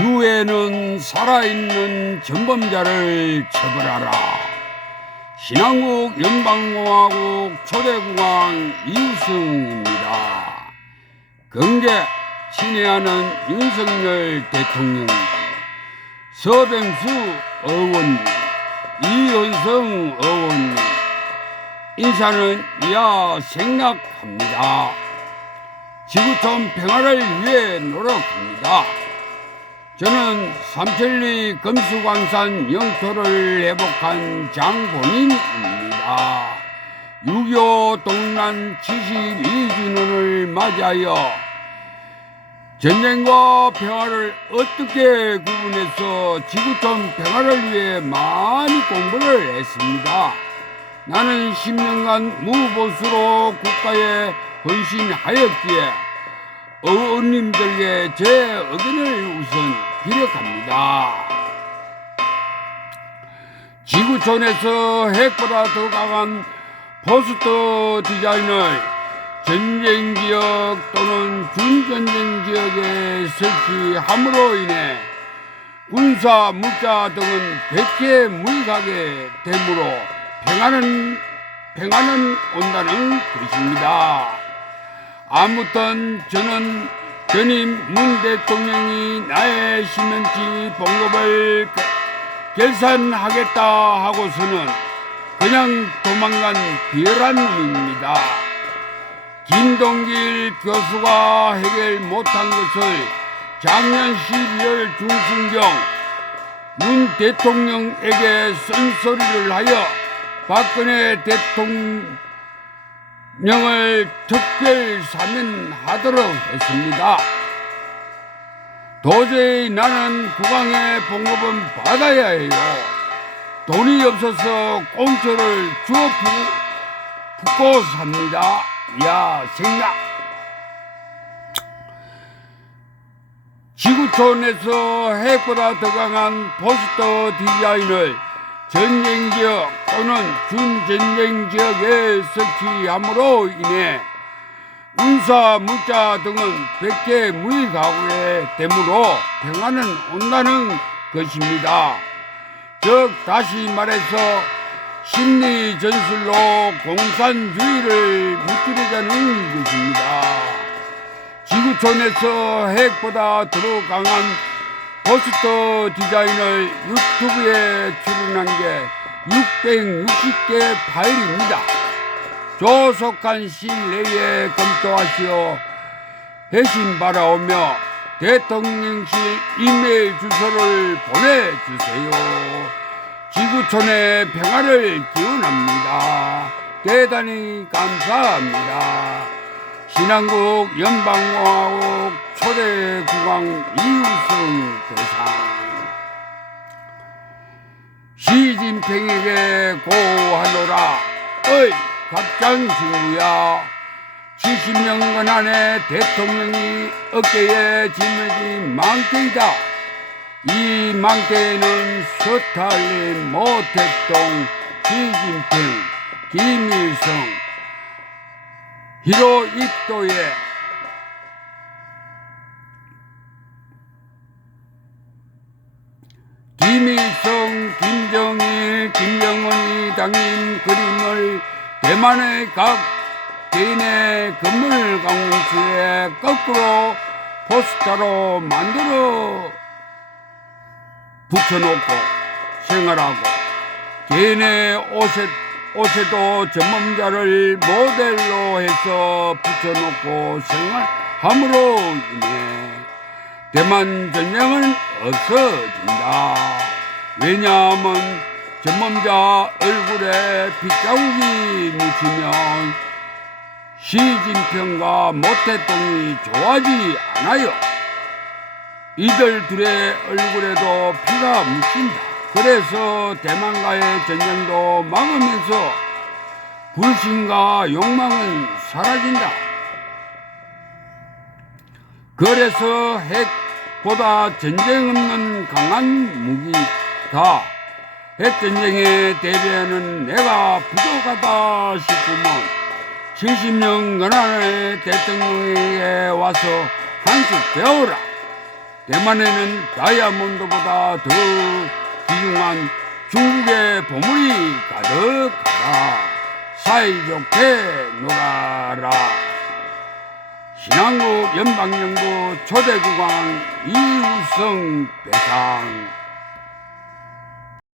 유해는 살아있는 전범자를 처벌하라. 신한국 연방공화국 초대공항 이우승입니다. 경제 친애하는 윤석열 대통령, 서병수 의원, 이현성 의원, 인사는 이하 생략합니다. 지구촌 평화를 위해 노력합니다. 저는 삼천리 금수광산 영토를 회복한 장본인입니다. 6.25 동란 72주년을 맞이하여 전쟁과 평화를 어떻게 구분해서 지구촌 평화를 위해 많이 공부를 했습니다. 나는 10년간 무보수로 국가에 헌신하였기에 의원님들께 제 의견을 우선 기력합니다. 지구촌에서 핵보다 더 강한 포스터 디자인을 전쟁 지역 또는 준전쟁 지역에 설치함으로 인해 군사 물자 등은 백개 무익하게 되므로 평화는 평화는 온다는 것입니다. 아무튼 저는 전임 문 대통령이 나의 시멘치 봉급을 결산하겠다 하고서는 그냥 도망간 비열한 놈입니다. 김동길 교수가 해결 못한 것을 작년 12월 중순경 문 대통령에게 쓴소리를 하여 박근혜 대통령 을 특별 사면하도록 했습니다. 도저히 나는 국왕의 봉급은 받아야 해요. 돈이 없어서 공처를 주워 푸- 붓고 삽니다. 야, 생각. 지구촌에서 핵보다 더 강한 포스터 디자인을 전쟁 지역 또는 준전쟁 지역에 설치함으로 인해 군사 물자 등은 백개 무익하게 되므로 평화는 온다는 것입니다. 즉 다시 말해서 심리 전술로 공산주의를 무찌르자는 것입니다. 지구촌에서 핵보다 더 강한 포스터 디자인을 유튜브에 출연한 게 660개 파일입니다. 조속한 시일 내에 검토하시어 회신 바라오며 대통령실 이메일 주소를 보내주세요. 지구촌의 평화를 기원합니다. 대단히 감사합니다. 신한국 연방공화국 초대국왕 이우승 대상. 시진핑에게 고하노라. 어이 갑장 친구야. 70년간 안에 대통령이 어깨에 짊어진 망태이다. 이 망태에는 스탈린, 모택동, 시진핑, 김일성, 히로이토의 김일성, 김정일, 김정은이 담긴 그림을 대만의 각 개인의 건물 강수에 거꾸로 포스터로 만들어 붙여놓고 생활하고 개인의 옷에, 옷에도 전범자를 모델로 해서 붙여놓고 생활함으로 인해 대만 전쟁은 없어진다. 왜냐하면 전범자 얼굴에 빗자국이 묻히면 시진평과 모태똥이 좋아하지 않아요. 이들 둘의 얼굴에도 피가 묻힌다. 그래서 대만과의 전쟁도 막으면서 불신과 욕망은 사라진다. 그래서 핵보다 전쟁 없는 강한 무기다. 핵전쟁에 대비하는 내가 부족하다 싶으면 70년 근안의 대통령에게 와서 한수 배우라. 대만에는 다이아몬드보다 더 귀중한 중국의 보물이 가득하다. 사이좋게 놀아라. 신한국 연방연구 초대국왕 이우성 배상